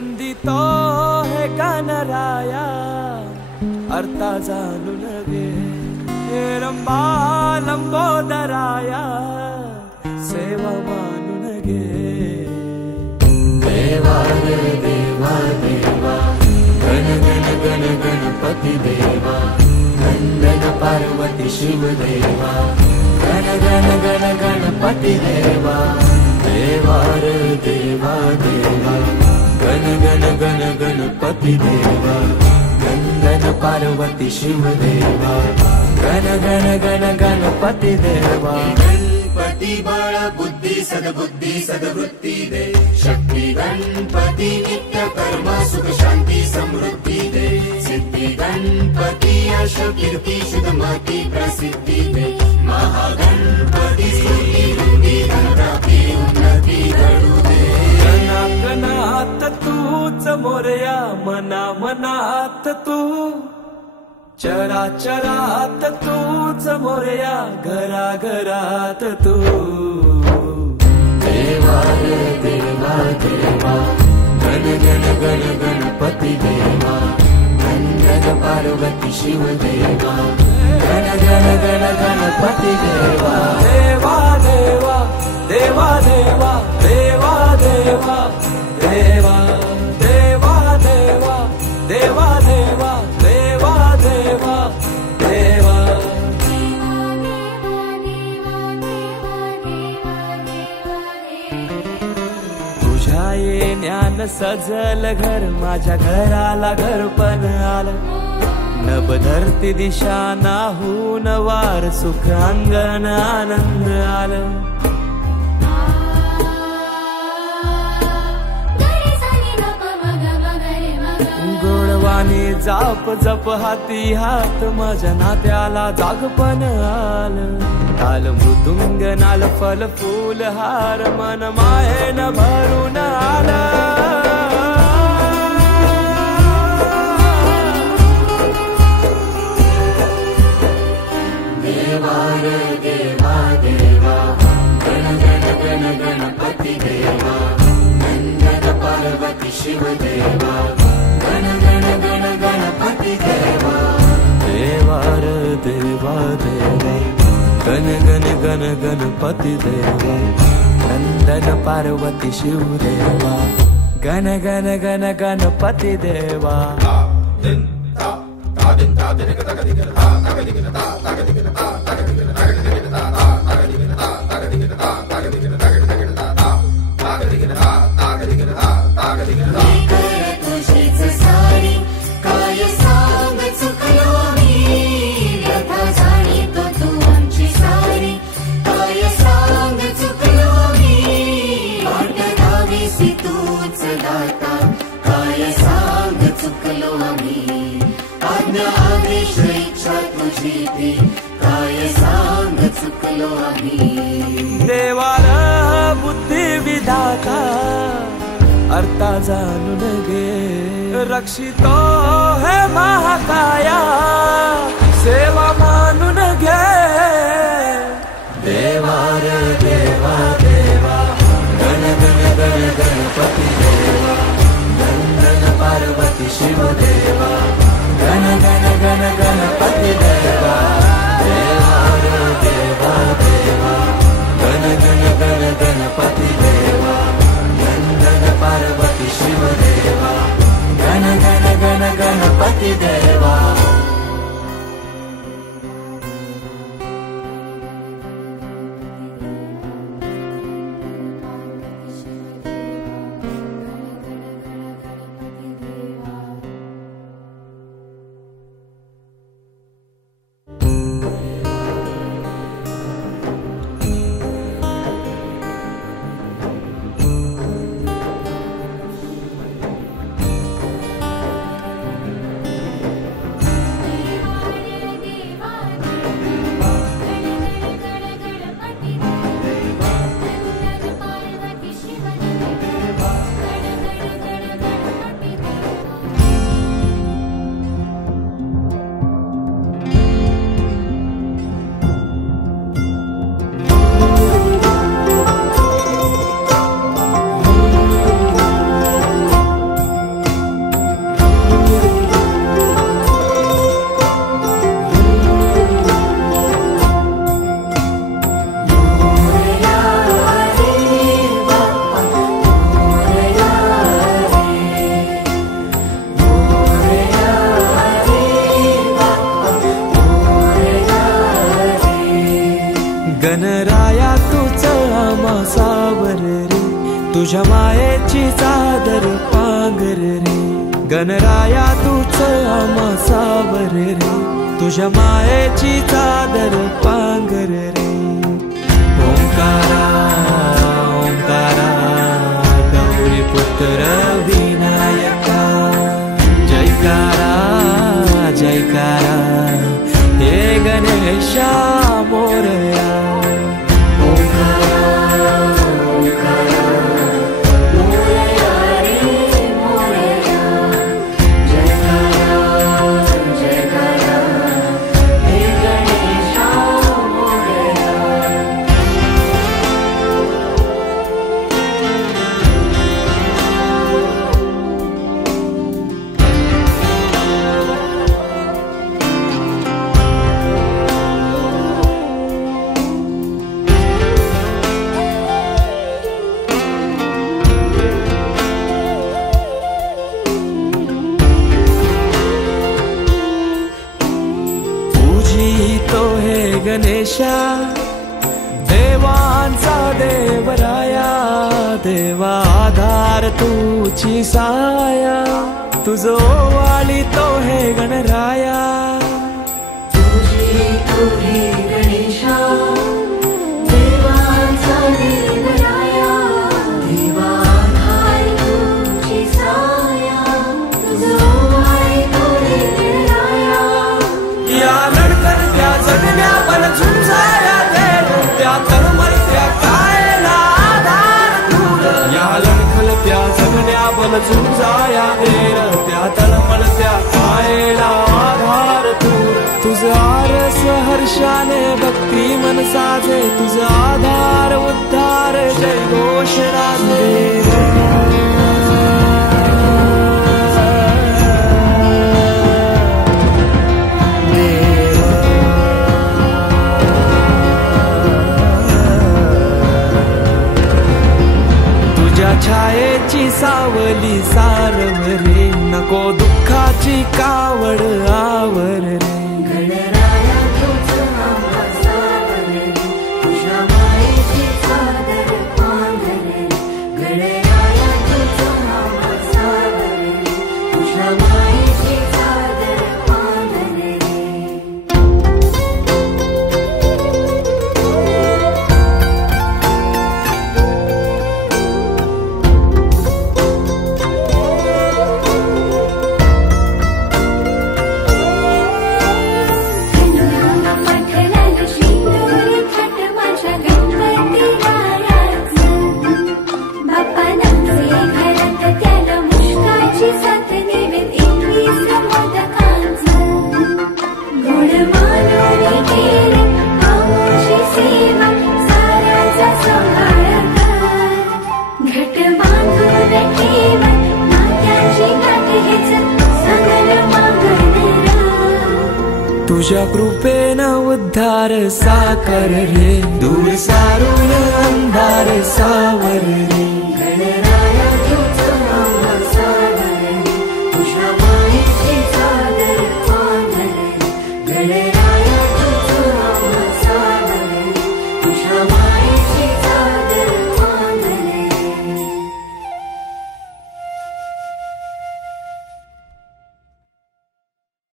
वंदितो हे गणराया अर्था जाणून घे हे रंबा लंबोदराया सेवा मानून घे देवा रे देवा देवा गण गण गण गणपती देवा नंदन पार्वती शिव देवा गण गण गण गणपती देवा देवा रे देवा देवा गण गण गण गणपती देवा नंदन पार्वती शिव देवा गण गण गण गणपती देवा गणपती बळ बुद्धी सद्बुद्धी सद्वृत्ती दे शक्ती गणपती नित्य कर्म सुख शांती समृद्धी दे सिद्धी गणपती यश कीर्ती शुद्धमती प्रसिद्धी दे महागणपती स्तुती वृद्धी धनप्राप्ती उन्नती घडू दे गणात तूच मोरया मना मनात तू चराचरात तूच मोरया घरा घरात तू देवा रे देवा देवा गण गण गण गणपती देवा नंदन पार्वती शिव देवा गण गण गण गणपती देवा देवा देवा देवा देवा देवा देवा देवा देवा देवा देवा देवा देवा देवा देवा तुझ्या येण्यानं सजल घर माझ्या घराला घर पण आलं नभ धरती दिशा नाहून वार सुख अंगण आनंद आलं गोडवाणी जाप जप हाती हात माझ्या नात्याला जागपण आलं ताल मृदुंग नाल फल फूल हार मन मायेन भरून आलं देवा रे देवा देवा गण गण गण गणपती देवा नंदन पार्वती शिव देवा गण गण गण गणपती देवा देवा रे देवा देवा गण गण गण गणपती देवा नंदन पार्वती शिव देवा गण गण गण गणपती देवा देवाला बुद्धी विधाता अर्था जाणून घे रक्षितो हे महाकाया सेवा मानून घे देवा रे देवा देवा गण गण गण गणपती देवा नंदन पार्वती शिव देवा गण गण गण गणपती देवा देवा रे देवा देवा गण गण गण गणपती देवा नंदन पार्वती शिव देवा गण गण गण गणपती देवा सावर रे तुझ्या मायेची चादर पांघर रे गणराया तूच आम्हा सावर रे तुझ्या मायेची चादर पांघर रे ओंकारा ओंकारा गौरी पुत्र विनायका जयकारा जयकारा हे गणेशा मोरया गणेशा देवांचा देवराया देवा आधार तुझी साया तुझो वाली तो हे गणराया तुझी तुझी गणेशा देवांचा देवराया देवा आधार तुझी साया तुझो वाली तो हे गणराया या लडकन त्या जगण्या बल झुंजाया देव त्या तळमळत्या कायला आधार तूर या लडखल त्या जगण्या बल झुंजाया देव त्या तळमळत्या कायला आधार तूर तुझं आरस हर्षाने भक्ती मन साजे तुझं आधार उद्धार जय घोष राजे छायेची सावली सारव रे नको दुःखाची कावड आवर रे गणराया तूच आम्हा सावर रे तुझ्या मायेची चादर पांघर रे गणराया तूच आम्हा सावर रे तुझ्या मायेची चादर पांघर रे तुझ्या कृपेनं उद्धार साकार रे दूर सारून अंधार सावर रे